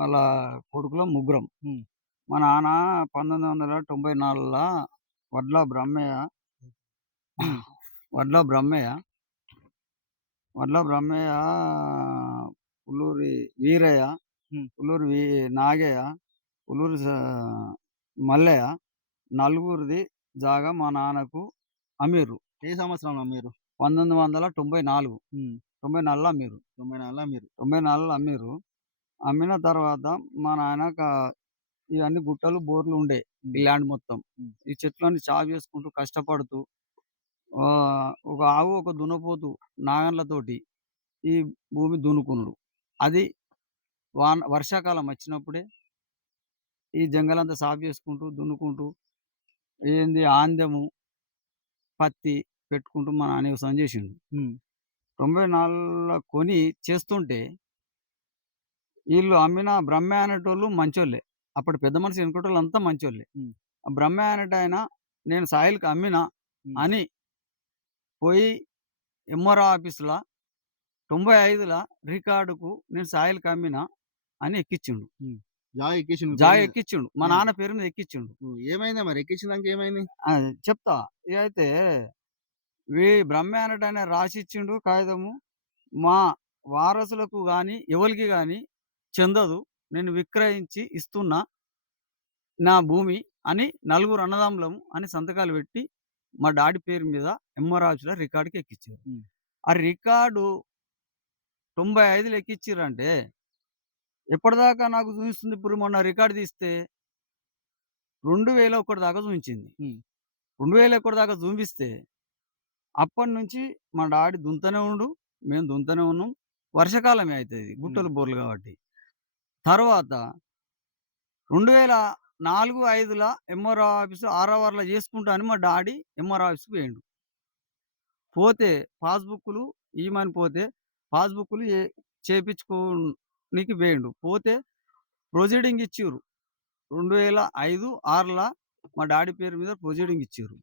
వాళ్ళ కొడుకులం ముగ్గురం. హ్మ్. మా నాన్న 1994ల వడ్ల బ్రహ్మయ్య హ్మ్. వడ్ల బ్రహ్మయ్య వడ్ల బ్రహ్మయ్య, పుల్లూరి వీరయ్య, హ్మ్. పుల్లూరి నాగయ్య, పుల్లూరి మల్లయ్య నలుగురిది జాగా మా నాన్నకు అమ్మిర్రు. ఏ సంవత్సరంలో మీరు? 1994 హ్మ్. 94లో అమ్మిర్రు. 94ల మీరు. 94లో అమ్మిర్రు. అమ్మిన తర్వాత మా నాయన ఇవన్నీ గుట్టలు, బోర్లు ఉండే హ్మ్. ఈ ల్యాండ్ మొత్తం. హ్మ్. ఈ చెట్లన్నీ సాగు చేసుకుంటూ కష్టపడుతూ ఒక ఆవు, ఒక దున్నపోతు నాగన్లతోటి ఈ భూమి దున్నుకునుడు. అది వర్షాకాలం వచ్చినప్పుడే ఈ జంగలంతా సాగు చేసుకుంటూ, దున్నుకుంటూ ఆందెము, పత్తి పెట్టుకుంటూ మా నాన్న వ్యవసాయం చేసిండు. హ్మ్. 94లో కొని చేస్తుంటే ఈళ్ళు అమ్మిన బ్రహ్మయ్య అనేటోళ్ళు మంచోళ్ళే. అప్పటి పెద్ద మనిషి ఎనకటోళ్ళంతా మంచోళ్ళే. హ్మ్. ఆ బ్రహ్మయ్య అనేటాయన నేను సాయిల్‌కి అమ్మినా హ్మ్. అని పోయి ఎంఆర్ఓ ఆఫీస్‌ల 95ల రికార్డుకు నేను సాయిల్‌కి అమ్మినా అని ఎక్కిచ్చిండు. హ్మ్. జాగా ఎక్కేసిండు మీ పేరు జాగా మీద. ఎక్కిచ్చిండు. మా ఆ! నాన్న పేరు మీద ఎక్కిచ్చిండు. హ్మ్. ఏమైందా మరి? ఎక్కించినంక ఏమైంది? చెప్తా. అయితే బ్రహ్మయ్య అనేటాయన రాసిచ్చిండు కాగితము. మా వారసులకు గాని, ఎవలికి గాని చెందదు. నేను విక్రయించి ఇస్తున్నా నా భూమి అని నలుగురు అన్నదమ్ములం అని సంతకాలు పెట్టి, మా డాడీ పేరు మీద ఎంఆర్ ఆఫీస్‌లో రికార్డ్‌కి ఎక్కిచ్చారు. హ్మ్. ఆ రికార్డు 95లో ఎక్కిచ్చిర్రంటే, ఎప్పటిదాకా నాకు చూయిస్తుంది ఇప్పుడు మొన్న రికార్డ్ తీస్తే 2001 దాకా చూయించింది. హ్మ్. 2001 దాకా చూపిస్తే, అప్పటినుంచి మా డాడీ దున్నుతూనే ఉండు, మేము దున్నుతూనే ఉన్నాం. వర్షాకాలమే అయితే ఇది హ్మ్. గుట్టలు, బోర్లు కాబట్టి. తర్వాత 2004, 5ల ఎంఆర్ఓ ఆఫీసు ఆర్‌ఓఆర్‌లో చేసుకుంటా అని మా డాడీ ఎంఆర్ఓ ఆఫీస్‌కి పోయిండు. పోతే పాస్‌బుక్కులు ఇయ్యమని పోతే, పాస్‌బుక్కులు చేపించుకోనీకి పోయిండు. పోతే ప్రొసీడింగ్ ఇచ్చిర్రు. 2005, 6ల మా డాడీ పేరు మీద ప్రొసీడింగ్ ఇచ్చిర్రు.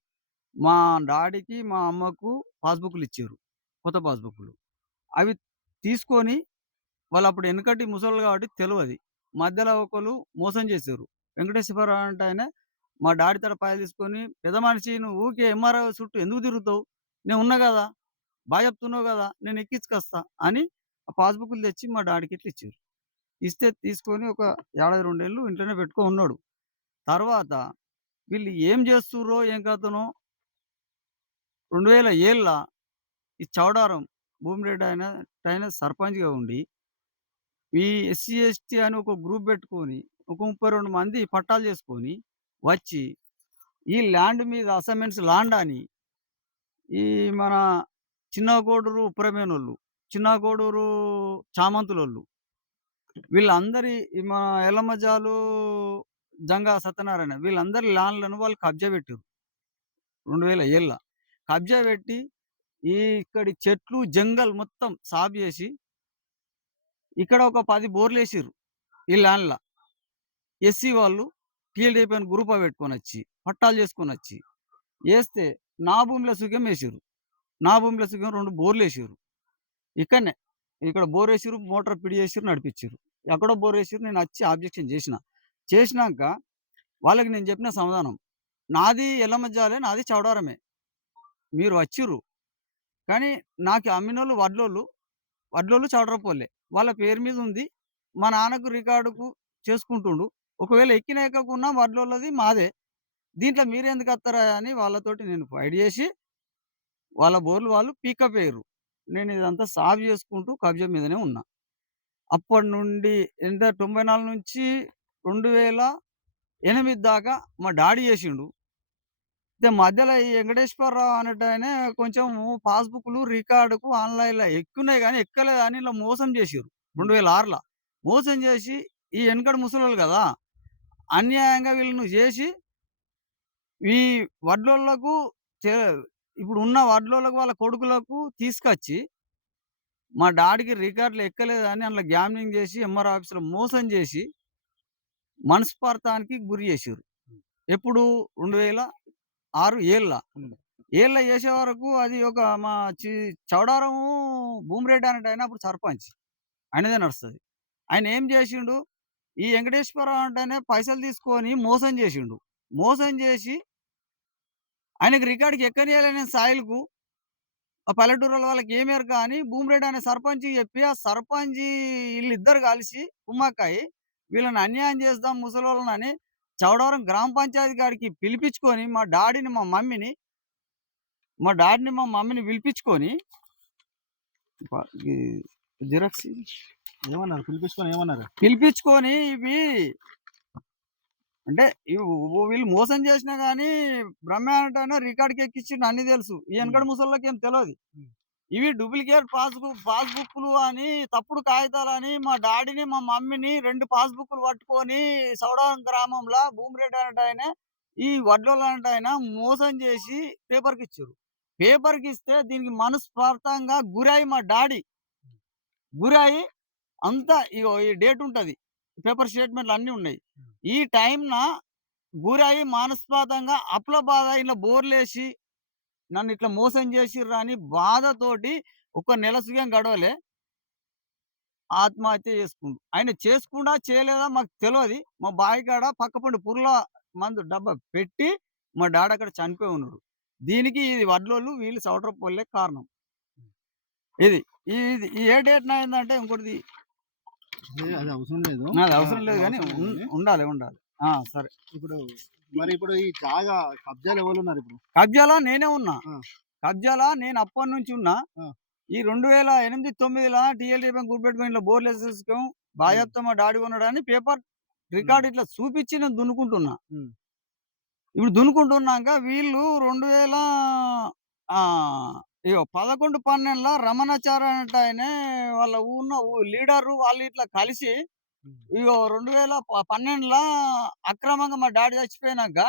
మా డాడీకి, మా అమ్మకు పాస్‌బుక్కులు ఇచ్చిర్రు. కొత్త పాస్‌బుక్కులు. అవి తీసుకొని వాళ్ళప్పుడు ఎనకటి ముసలోళ్ళు కాబట్టి తెలవది. మధ్యలో ఒకళ్ళు మోసం చేసిర్రు. వెంకటేశ్వరరావు అంటే ఆయన మా డాడీ తోటి ఫైల్ తీసుకొని, "పెద్ద మనిషి నువ్వు ఊకే ఎంఆర్ఓ చుట్టూ ఎందుకు తిరుగుతావు? నేనున్నా గదా! చెప్తున్నావు గదా! నేను ఎక్కించుకొస్తా" అని ఆ పాస్‌బుక్కులు తెచ్చి మా డాడీకి ఇట్లా ఇచ్చిర్రు. ఇస్తే తీసుకొని ఒక ఏడాది, 2 ఏళ్ళు ఇంట్లోనే పెట్టుకొని ఉన్నాడు. తర్వాత వీళ్ళు ఏం చేస్తుర్రో, ఏం కథనో 2007ల ఈ చౌడారం భూమిరెడ్డి ఆయన సర్పంచ్‌గా ఉండి ఈ ఎస్సీ, ఎస్టీ అని ఒక గ్రూప్ పెట్టుకొని, ఒక 32 మంది పట్టాలు చేసుకొని, వచ్చి ఈ ల్యాండ్ మీద అసైన్‌మెంట్స్ ల్యాండ్ అని, ఈ మన చిన్న కోడూరు ఉప్రమేనోళ్ళు, చిన్న కోడూరు చామంతులోళ్ళు, వీళ్ళందరి ఈ మన ఎల్లమ్మజాలు, జంగా సత్యనారాయణ వీళ్ళందరి ల్యాండ్‌లను వాళ్ళు కబ్జా పెట్టిర్రు. 2007ల కబ్జా పెట్టి, ఈ ఇక్కడి చెట్లు, జంగల్ మొత్తం సాఫ్ చేసి, ఇక్కడ ఒక 10 బోర్లేసిర్రు ఈ ల్యాండ్‌ల. ఎస్సీ వాళ్ళు టీఎల్‌డీపీ అని గ్రూపా పెట్టుకొనొచ్చి, పట్టాలు చేసుకొనొచ్చి, ఏస్తే నా భూమిలో సుఖం ఏసిర్రు. నా భూమిలో సుఖం 2 బోర్‌లేసిర్రు. ఇక్కడనే. ఇక్కడ బోరేసిర్రు, మోటార్ ఫిట్ చేసిర్రు, నడిపిచ్చిర్రు. ఎక్కడో బోరేసిర్రు. నేనచ్చి ఆబ్జెక్షన్ చేసిన. చేసినాక వాళ్ళకి నేను చెప్పిన సమాధానం. నాది ఎల్లమ్మ జాలే, నాది చౌడారమే. మీరు వచ్చిర్రు. కానీ నాకు అమ్మినోళ్ళు వడ్లోళ్ళు, వడ్లోళ్ళు చౌడరపోళ్ళే. వాళ్ళ పేరు మీద ఉంది. మా నాన్నకు రికార్డుకు చేసుకుంటుండు. ఒకవేళ ఎక్కినా ఎక్కకున్నా వడ్లోళ్ళది మాదే. దీంట్లో మీరెందుకొత్తరా అని వాళ్ళతోటి నేను ఫైట్ జేసి, వాళ్ళ బోర్లు వాళ్ళు పీక్కపోయిర్రు. నేనిదంతా సాల్వ్ చేసుకుంటూ కబ్జా మీదనే ఉన్నా. అప్పటి నుండి 94 నుంచి 2008 దాకా మా డాడీ జేసిండు. అయితే మధ్యలో ఈ వెంకటేశ్వరరావు అనేటాయన కొంచెము పాస్‌బుక్‌లు, రికార్డుకు ఆన్‌లైన్‌లో ఎక్కున్నయి గానీ, ఎక్కలేదని ఇలా మోసం జేసిర్రు. హ్మ్. 2006ల మోసం జేసి, ఈ ఎనకడ ముసలోళ్ళు గదా! అన్యాయంగా వీళ్ళను జేసి ఈ వడ్లోళ్ళకు చే ఇప్పుడున్న వడ్లోళ్ళకు వాళ్ళ కొడుకులకు తీసుకొచ్చి, మా డాడీకి రికార్డులు ఎక్కలేదని అందులో గ్యామ్లింగ్ జేసి, ఎంఆర్ ఆఫీస్‌లో మోసం జేసి, మనస్పార్థానికి గురి జేసిర్రు. ఎప్పుడు 2006, 7ల. హ్మ్. 7ల చేసే వరకు అది ఒక మా చి చౌడారము భూమిరెడ్డి అనేటాయన అప్పుడు సర్పంచ్. ఆయనదే నడుస్తది. ఆయన ఏం జేసిండు, ఈ వెంకటేశ్వరరావు అంటేనే పైసలు తీసుకొని మోసం చేసిండు. మోసం చేసి ఆయనకి రికార్డ్‌కి ఎక్కనియ్యలేని స్థాయిలకు ఆ పల్లెటూరోళ్ళ వాళ్ళకి ఏమి ఎరక అని భూమిరెడ్డి అనే సర్పంచ్‌కి చెప్పి, ఆ సర్పంచి ఈళ్ళిద్దరు కలిసి కుమ్మక్కయి వీళ్ళని అన్యాయం చేద్దాం ముసలోళ్ళనని చౌడవరం గ్రామ పంచాయతీ కాడికి పిలిపించుకొని మా డాడీని, మా మమ్మీని పిలిపించుకొని ప ఈ జిరాక్స్ ఏమన్నారు? పిలిపించుకొని ఏమన్నారు? పిలిపించుకొని ఇవి అంటే వీళ్ళు మోసం చేసినా గాని బ్రహ్మాండంగానే రికార్డ్‌కి ఎక్కిచ్చిండు అన్నీ తెలుసు. ఈ హ్మ్. వెనకడ ముసలోళ్ళకేం తెలవది. హ్మ్. ఇవి డూప్లికేట్ పాస్‌బుక్కులు అని, తప్పుడు కాగితాలని మా డాడీని, మా మమ్మీని 2 పాస్‌బుక్కులు పట్టుకొని సౌడవరం గ్రామంలో భూమిరెడ్డి అనేటాయన, ఈ వడ్లోలనేటాయన మోసం చేసి పేపర్‌కిచ్చిర్రు. పేపర్‌కిస్తే దీనికి మనస్పార్థంగా గురై మా డాడీ గురై అంతా ఇగో ఈ డేట్ ఉంటది. పేపర్ స్టేట్‌మెంట్‌లు అన్నీ ఉన్నాయి. హ్మ్. ఈ టైంన గురై మనస్పాతంగా అప్లబాధ ఇలా బోర్లేసి నన్నిట్లా మోసం చేసిర్రా అని బాధతోటి ఒక నెల సుగం గడవలే ఆత్మహత్య చేసుకుండు. ఆయన చేసుకుండా, చేయలేదా మాకు తెలవది. మా బావి కాడ పక్కపొంటి పుర్ల మందు డబ్బా పెట్టి మా డాడీ అక్కడ చనిపోయి ఉన్నాడు. దీనికి ఇది వడ్లోళ్ళు వీళ్ళు సౌటరపోళ్ళే కారణం. ఇది. ఇది ఏ డేట్‌న అయిందంటే ఇంకోటిది అది అవసరం లేదు. నాది ఆ! అవసరం లేదు అది గానీ అవసరం లేదు గాని, ఉండాలి. ఉండాలి. ఆ! సరే. ఇప్పుడు ఇప్పుడు ఈ జాగా కబ్జాలో ఎవరున్నారు ఇప్పుడు? కబ్జాలో నేనే ఉన్నా. ఆ! కబ్జాల నేను అప్పటినుంచి ఉన్నా. ఆ! ఈ 2008, 9ల టీఎల్‌డీ బ్యాంక్ గుర్తుపెట్టుకొని బోర్‌లేసేసుకోం. హ్మ్. బాజాప్తా మా డాడీ కొన్నాడని పేపర్ హ్మ్. రికార్డ్ ఇట్లా చూపిచ్చి నేను దున్నుకుంటున్నా. హ్మ్. ఇప్పుడు దున్నుకుంటున్నాక వీళ్ళు 2000 ఇగో 11, 12ల రమణాచారి అనేటాయనే వాళ్ళ లీడరు వాళ్ళు ఇట్లా కలిసి హ్మ్. ఇగో 2012ల అక్రమంగా మా డాడీ చచ్చిపోయినాక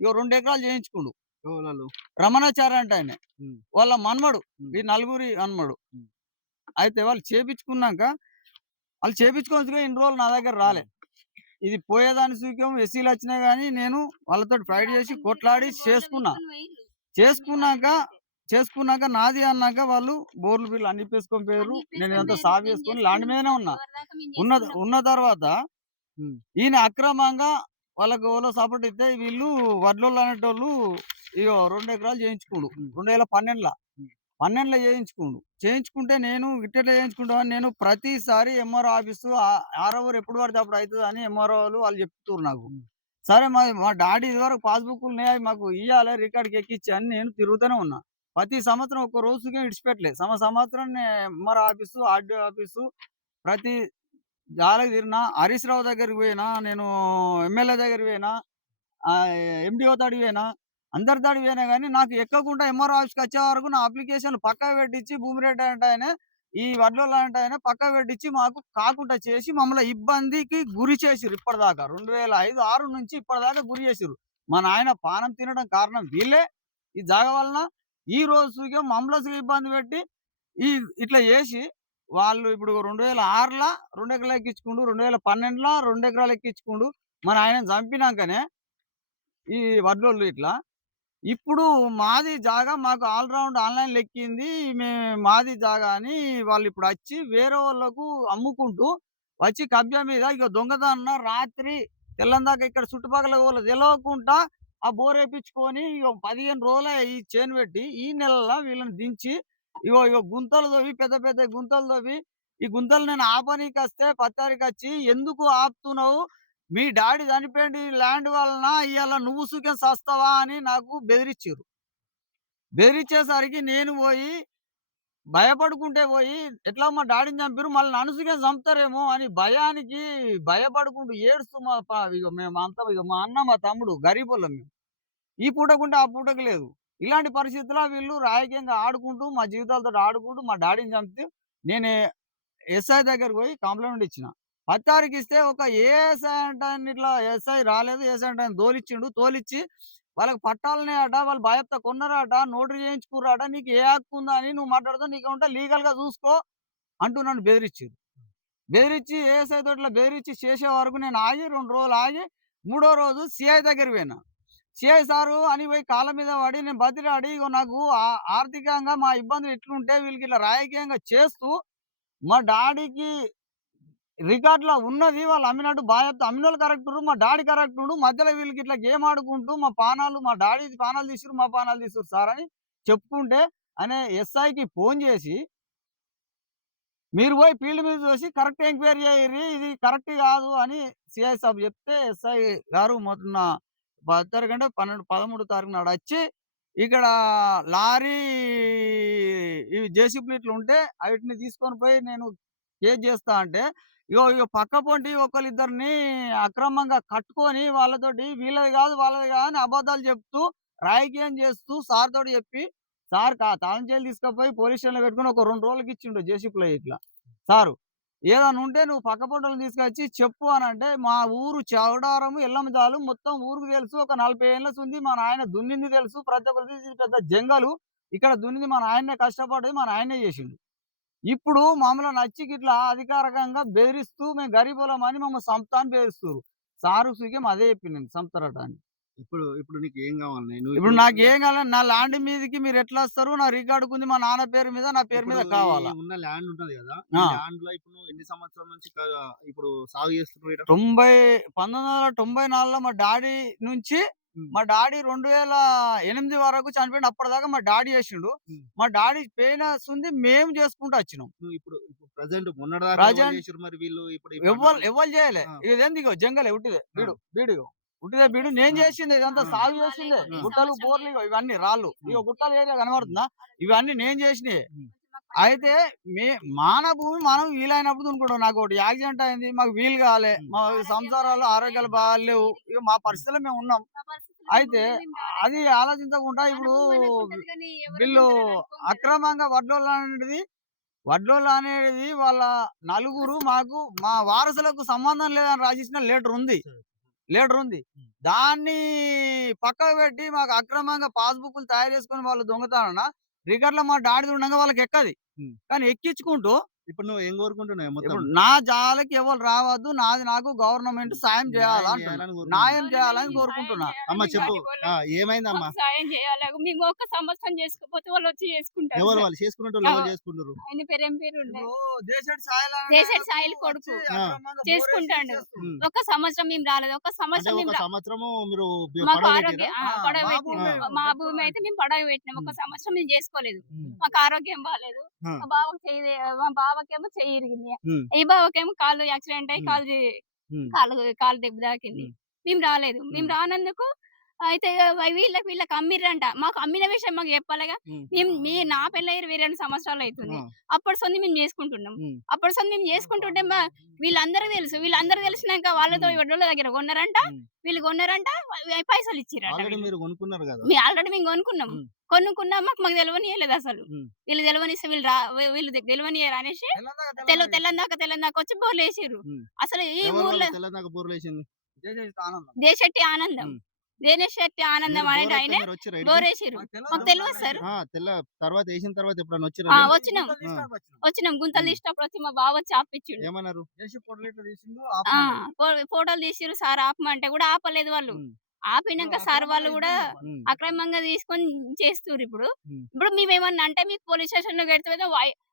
ఇగో 2 ఎకరాలు చేయించుకుండు. ఎవలాళ్ళు? రమణాచారి అంటాయనే. హ్మ్. వాళ్ళ మనుమడు. హ్మ్. ఈ నలుగురి మనుమడు. హ్మ్. అయితే వాళ్ళు చేపించుకున్నాక ఆళ్ళు చేపించుకోవచ్చుగా ఇన్ని రోజులు నా దగ్గర రాలే. హ్మ్. ఇది పోయేదాని సూక్యం ఎస్సీలొచ్చినా గాని నేను వాళ్ళతోటి ఫైట్ చేసి కొట్లాడి చేసుకున్నా. చేసుకున్నాక, చేసుకున్నాక నాది అన్నాక వాళ్ళు బోర్లు బిర్లు అన్ని ఇప్పేసుకొని పోయిర్రు. నేను ఇదంతా సాఫ్ చేసుకొని ల్యాండ్ మీదనే ఉన్నా. ఉన్న తర్వాత హ్మ్. ఈయన అక్రమంగా వాళ్ళకి ఎవలో సపోర్ట్ ఇస్తే వీళ్ళు వడ్లోళ్ళు అనేటోళ్ళు ఇగో 2 ఎకరాలు చేయించుకుండు. హ్మ్. 2012ల. హ్మ్. 12ల చేయించుకుండు. చేయించుకుంటే నేను ఇట్టెట్లా చేయించుకుంటావని నేను ప్రతిసారి ఎంఆర్ఓ ఆఫీసు ఆరో ఊరు ఎప్పుడు పడితే అప్పుడు అయితదని ఎంఆర్ఓలు వాళ్ళు చెప్తుర్రు నాకు. హ్మ్. సరే మా డాడీ ఇదివరకు పాస్‌బుక్కులున్నాయి అవి మాకు ఇయ్యాలే రికార్డ్‌కి ఎక్కిచ్చి అని నేను తిరుగుతూనే ఉన్నా. ప్రతి సంవత్సరం ఒక్క రోజుకి ఇడిచిపెట్టలే. సంవత్సరం ఎంఆర్ఓ ఆఫీసు, ఆర్‌డీఓ ఆఫీసు ప్రతి జాలకి తిరిగినా. హరీష్ రావు దగ్గరికి పోయినా, నేను ఎమ్మెల్యే దగ్గరికి పోయినా, ఎండీఓ కాడికి పోయినా, అందరి కాడికి పోయినా గానీ నాకు ఎక్కకుండా ఎంఆర్ఓ ఆఫీస్‌కొచ్చే వరకు నా అప్లికేషన్‌లు పక్కకు పెట్టిచ్చి భూమిరెడ్డి అనేటాయన, ఈ వడ్లోలు అనేటాయన పక్కకు పెట్టిచ్చి మాకు కాకుండా చేసి మమ్మల్ని ఇబ్బందికి గురి చేసిర్రు ఇప్పటిదాకా. 2005, 6 నుంచి ఇప్పటిదాకా గురి చేసిర్రు. మా నాయన పానం తినడం కారణం వీళ్ళే. ఈ జాగ వలన. ఈ రోజుకి మమ్మల్ని ఇబ్బంది పెట్టి ఈ ఇట్లా చేసి వాళ్ళు ఇప్పుడు 2006ల 2 ఎకరాలు ఎక్కించుకుండు. 2012ల 2 ఎకరాలు ఎక్కించుకుండు. మా నాయనని చంపినాకనే ఈ వడ్లోళ్ళు ఇట్లా. ఇప్పుడు మాది జాగా మాకు ఆల్ రౌండ్ ఆన్‌లైన్‌లో ఎక్కింది. మాది జాగా అని వాళ్ళిప్పుడచ్చి వేరే వాళ్ళకు అమ్ముకుంటూ, వచ్చి కబ్జా మీద ఇగ దొంగతనం రాత్రి తెల్లందాక ఇక్కడ చుట్టుపక్కల ఎవళ్ళు తెలవకుండా ఆ బోరేపిచ్చుకొని ఇగో 15 రోజులే ఈ చేను పెట్టి, ఈ నెలల వీళ్ళని దించి ఇగో గుంతలు తవ్వి పెద్ద పెద్ద గుంతలు తవ్వి, ఈ గుంతలు నేను ఆపనీకస్తే పత్తారికచ్చి "ఎందుకు ఆపుతున్నావు? మీ డాడీ చనిపోయిండు ఈ ల్యాండ్ వలన ఇయాల నువ్వు సుఖం సస్తావా" అని నాకు బెదిరిచ్చిర్రు. బెదిరిచ్చేసరికి నేను పోయి భయపడుకుంటే పోయి ఎట్లా మా డాడీని చంపిర్రు మళ్ళీ నన్ను సుఖం చంపుతారేమో అని భయానికి భయపడుకుంటూ ఏడుస్తూ ఇగ మేమంతా ఇగ మా అన్న, మా తమ్ముడు గరీబోళ్ళం మేము. ఈ పూటకుంటే ఆ పూటకు లేదు. ఇలాంటి పరిస్థితుల్లో వీళ్ళు రాజకీయంగా ఆడుకుంటూ మా జీవితాలతోటి ఆడుకుంటూ మా డాడీని చంపితే నేను ఎస్ఐ దగ్గరికి పోయి కంప్లెయింట్ ఇచ్చిన. పత్తారికిస్తే ఒక ఏఎస్ఐ అంటాయన ఇట్లా ఎస్ఐ రాలేదు. ఏఎస్ఐ అంటాయన తోలిచ్చిండు. తోలిచ్చి వాళ్ళకి పట్టాలున్నాయట. వాళ్ళు బాయప్తా కొన్నారట. నోటరీ చేయించుకుర్రట. నీకు ఏ హక్కు ఉందని నువ్వు మాట్లాడుతావు. నీకేమంటే లీగల్‌గా చూసుకో అంటూ నన్ను బెదిరిచ్చిర్రు. బెదిరిచ్చి ఏఎస్ఐ తోటి ఇట్లా బెదిరిచ్చి చేసే వరకు నేను ఆగి 2 రోజులు ఆగి, మూడో రోజు సీఐ దగ్గరికి పోయినా. సీఐ సారు అని పోయి కాళ్ళ మీద పడి నేను బతిలాడి ఇగో నాకు ఆర్థికంగా మా ఇబ్బందులు ఇట్లుంటే వీళ్ళకి ఇట్లా రాజకీయంగా చేస్తూ మా డాడీకి రికార్డ్‌లో ఉన్నది వాళ్ళు అమ్మినట్టు బాధ్యత అమ్మినోళ్ళు కరెక్టురు. మా డాడీ కరెక్టుడు. మధ్యలో వీళ్ళకి ఇట్లా గేమ్ ఆడుకుంటూ మా డాడీ పానాలు తీసిర్రు, మా పానాలు తీసిర్రు సార్ అని చెప్పుకుంటే ఆయన ఎస్ఐకి ఫోను చేసి, "మీరు పోయి ఫీల్డ్ మీద చూసి కరెక్ట్ ఎంక్వైరీ చేయిర్రి. ఇది కరెక్ట్ కాదు" అని సీఐ సాబ్ చెప్తే ఎస్ఐ గారు మొన్న 12, 13 తారీఖు నాడొచ్చి ఇక్కడ లారీ ఇవి జేసీబీలు ఇట్లుంటే ఆటిని తీసుకొని పోయి నేను కేస్ చేస్తా అంటే, ఇగో పక్క పొంటి ఒకళ్ళిద్దరిని అక్రమంగా కట్టుకొని వాళ్ళతోటి వీళ్ళది కాదు, వాళ్ళది కాదు అని అబద్ధాలు చెప్తూ, రాజకీయం చేస్తూ సార్ తోటి చెప్పి, సార్ తాళం చెవులు తీసుకపోయి పోలీస్ స్టేషన్‌లో పెట్టుకొని ఒక 2 రోజులకి ఇచ్చిండు జేసీబీలో ఇట్లా. సారు ఏదన్నా ఉంటే నువ్వు పక్క పొంటోళ్ళని తీసుకొచ్చి చెప్పు అనంటే, మా ఊరు చవడారం, ఎల్లమ్మజాలు మొత్తం ఊరుకు తెలుసు. ఒక 40 ఏండ్ల సుంది మా నాయన దున్నింది తెలుసు. ప్రతి ఒక్కరికి ఇది పెద్ద జంగలు. ఇక్కడ దున్నింది మా నాయన్నే కష్టపడి మా నాయన్నే చేసిండు. ఇప్పుడు మమ్మల్ని నచ్చి గిట్లా అధికారికంగా బెదిరిస్తూ మేము గరీబోళ్ళమని మమ్మల్ని సంపుతా అని బెదిరిస్తుర్రు. సారు సుఖం అదే చెప్పిండు నేను సంపుతారట అని. ఇప్పుడు ఇప్పుడు నీకేం కావాలి? నువ్వు ఇప్పుడు నాకేం కావాలంటే నా ల్యాండ్ మీదకి మీరెట్లొస్తారు? నా రికార్డుకుంది మా నాన్న పేరు మీద, నా పేరు మీద ఇప్పుడు కావాలా? ఉన్న ల్యాండ్ ఉంటది కదా! ఈ ఆ! ల్యాండ్‌లో ఇప్పుడు నువ్వు ఎన్ని సంవత్సరాల నుంచి ఇప్పుడు సాగు చేస్తున్నావు ఈడ? 1994లో మా డాడీ నుంచి హ్మ్. మా డాడీ 2008 వరకు చనిపోయిండు. అప్పటిదాకా మా డాడీ చేసిండు. హ్మ్. మా డాడీ పేనసుంది మేము చేసుకుంటూ వచ్చినాం. నువ్వు ఇప్పుడు ప్రెజెంట్ మొన్నటిదాకా ఎవరు ప్రెజెంట్ చేసిర్రు మరి వీళ్ళు ఇప్పుడు ఈ ఎవ్వరు చేయలే. ఆ! ఇదేంది ఇగో జంగలే ఉట్టిదే. ఆ! బీడు. ఉట్టిదే బీడు. నేను ఆ! చేసిందే ఇదంతా ఆ! సాగు చేసిందే. ఆ! గుట్టలు, బోర్లు ఇగో ఇవన్నీ రాళ్ళు. ఇగో గుట్టలు ఏరియా కనబడుతుందా? ఇవన్నీ నేను చేసినయే. హ్మ్. అయితే మన భూమి మనం వీలైనప్పుడు దున్నుకుంటాం. నాకోటి యాక్సిడెంట్ అయింది. మాకు వీలు కాలే. హ్మ్. మా సంసారాలు ఆరోగ్యాలు బాలేవు. ఇగ మా పరిస్థితిలో మేమున్నాం. అయితే అది ఆలోచించకుండా ఇప్పుడు వీళ్ళు అక్రమంగా వడ్లోలనేది వాళ్ళ నలుగురు మా వారసులకు సంబంధం లేదని రాసిచ్చిన లెటరుంది. సరే. లీటరుంది. హ్మ్. దాన్ని పక్కకు పెట్టి మాకు అక్రమంగా పాస్‌బుక్కులు తయారు చేసుకొని వాళ్ళు దొంగతనాన రికార్డ్‌లో మా డాడీది ఉండంగా వాళ్ళకెక్కది. హ్మ్. కానీ ఎక్కించుకుంటూ ఇప్పుడు నువ్వు ఏం కోరుకుంటున్నావు మొత్తం? ఇప్పుడు నా జాలకి ఎవరు రావద్దు. నాది నాకు గవర్నమెంట్ సాయం చేయాలా న్యాయం అంటున్నా. చేయాలని కోరుకుంటున్నావు. న్యాయం చేయాలని కోరుకుంటున్నా. అమ్మ చెప్పు. ఏమైందమ్మా? మాకు సాయం చేయాలి. మేము ఒక్క సంవత్సరం చేసుకోకపోతే వాళ్ళొచ్చి చేసుకుంటారు ఎవరు సార్. వాళ్ళు చేసుకునేటోళ్ళు ఎవరు ఆ! చేసుకుంటుర్రు? ఆయన పేరు ఏం పేరు ఉండే? ఇప్పుడు దేశెట్టి సాయిల్ అనే దేశెట్టి ఆయనకు సాయిల్ వచ్చి కొడుకు. ఆ! అక్రమంగా చేసుకుంటాండు. బోరేసి చేస్తుండు. హ్మ్. ఒక సంవత్సరం మేము రాలేదు. ఒక అంటే సంవత్సరం ఒక మేము సంవత్సరము మీరు మాకు పడవ ఆరోగ్య పెట్టిర్రా? ఆ! పడవ మా పెట్టినాం. భూమి ఆ! మా భూమి అయితే మేము పడవ పెట్టినాం. ఒక హ్మ్. సంవత్సరం మేము చేసుకోలేదు. హ్మ్. మాకు ఆరోగ్యం బాలేదు. ఆ! మా బావకేమో చెయ్యి ఇరిగింది. హ్మ్. ఈ బావకేమో కాళ్ళు యాక్సిడెంట్ అయ్యి హ్మ్. కాలు హ్మ్. కాలు దెబ్బ తాకింది. హ్మ్. మేము రాలేదు. మేము హ్మ్. రానందుకు అయితే వీళ్ళకి అమ్మిర్రంట. మాకు అమ్మిన విషయం మాకు చెప్పాలిగా. హ్మ్. నా పెళ్ళయి 22 సంవత్సరాలయితుంది. ఆ! అప్పటి సంది మేము చేసుకుంటున్నాం. హ్మ్. అప్పటి సంది మేము చేసుకుంటుంటే వీళ్ళందరికి తెలుసు. వీళ్ళందరికి తెలిసినాక వాళ్ళతో హ్మ్. వడ్డోళ్ళ దగ్గర కొన్నారంట. హ్మ్. వీళ్ళు కొన్నారంట. పైసలిచ్చిర్రంట ఆల్రెడీ వీళ్ళు. మీరు కొనుక్కున్నారు గదా! ఆల్రెడీ మేము కొనుక్కున్నాం. హ్మ్. మాకు తెలవనియలేదసలు. హ్మ్. వీళ్ళు తెలవనిస్తే వీళ్ళు తెలవనియ్యరనేసి తెల్లందాక వచ్చి బోర్లేసిర్రు. హ్మ్. అసలు ఈ ఎవరు వాళ్ళు ఊర్లో తెల్లదాకా బోర్లేసింది? దేశెట్టి ఆనందం. దేశెట్టి ఆనందం. హ్మ్. దేశెట్టి ఆనందం మీరు అనేటి బోరెత్తే ఆయనే మీరొచ్చిర్రా ఈడికి? బోరేసిర్రు. మాకు మాకు తెలవదు సార్. ఆ! తర్వాత ఏసిన తర్వాత ఎప్పుడన్నా వచ్చిర్రా ఆ! మీరు? వచ్చినాం. గుంతలు తీసుకోవడానికి వచ్చినాం. వచ్చినాం. గుంతలు హ్మ్. తీసేటప్పుడు వచ్చి మా బావ వచ్చి ఆపిచ్చిండు. ఏమన్నారు? జేసీ పొడలు ఇట్లా తీసిండు ఆ! ఆపమన్నాడు. ఫోటోలు తీసిర్రు సార్ ఆపమంటే కూడా ఆపలేదు వాళ్ళు. హ్మ్. ఆపినంక సార్ అక్రమంగా వాళ్ళు కూడా ఇబ్బంది హ్మ్. అక్రమంగా తీసుకొని చేస్తుర్రిప్పుడు. హ్మ్. ఇప్పుడు మేమేమన్నా అంటే మీకు పోలీస్ స్టేషన్‌లో పెడితే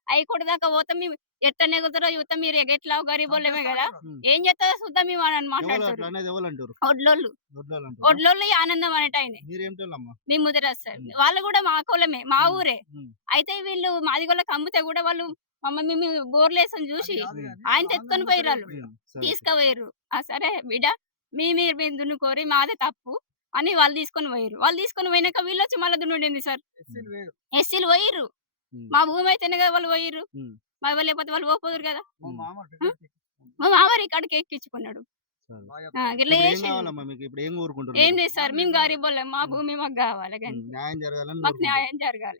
హైకోర్ట్ దాకా పోతాం. మేము ఎట్లా నెగులుతారో చూత్తాం. మీరు ఎట్లా గరీబోళ్ళమే చంపేస్తా గదా! అంటున్నారు. ఏం చేస్తారో చూద్దాం మేము అని ఎవలు మాట్లాడుతుర్రు. అట్లా అనేది ఎవలంటుర్రు? ఒడ్లోళ్ళు. దొడ్లోలంటుర్రా? ఒడ్లోళ్ళు ఈ ఆనందం అనేటాయనే. మీరేంటోళ్ళమ్మా? మేము ముదిరాజ్ సార్. హ్మ్. వాళ్ళు కూడా మా కులమే. మా హ్మ్. ఊరే. హ్మ్. అయితే వీళ్ళు మాదిగోళ్ళకి అమ్మితే కూడా వాళ్ళు మేము బోర్లేసని అది చూసి కాదు హ్మ్. గాని ఆయనతో ఆనందం ఎత్తుకొని ముచ్చట పోయిర్రాళ్ళు. చెప్పు ఇగ. హ్మ్. సరే. తీసుకుపోయిర్రు. ఆ! సరే బిడ్డ మీరు దున్నుకోరి మాదే తప్పు అని వాళ్ళు తీసుకొని పోయిర్రు. వాళ్ళు తీసుకొని పోయినాక వీళ్ళొచ్చి మళ్ళా దున్నుడేంది సార్? హ్మ్. ఎస్సీలు వేరు. ఎస్సీలు పోయిర్రు. హ్మ్. మా భూమి అయితేనే కదా వాళ్ళు పోయిర్రు. హ్మ్. లేకపోతే వాళ్ళు పోకపోదురు కదా! మా హ్మ్. మామ ఆ! టికెట్ ఎక్కించుకుండు. మా మామ రికార్డ్‌కి ఎక్కించుకున్నాడు. సరే. బాగా ఆ! చెప్తాడు. గిట్ల ఇప్పుడేం చేసిండు. గావాలమ్మా మీకు? ఇప్పుడేం కోరుకుంటుర్రు ఏం మీరు? లేదు సార్. మాకు మేము న్యాయం గరీబోళ్ళం. మా హ్మ్. భూమి మాకు గావాలి హ్మ్. గంతే. న్యాయం జరగాలని మాకు కోరుకుంటుర్రు. న్యాయం జరగాలి.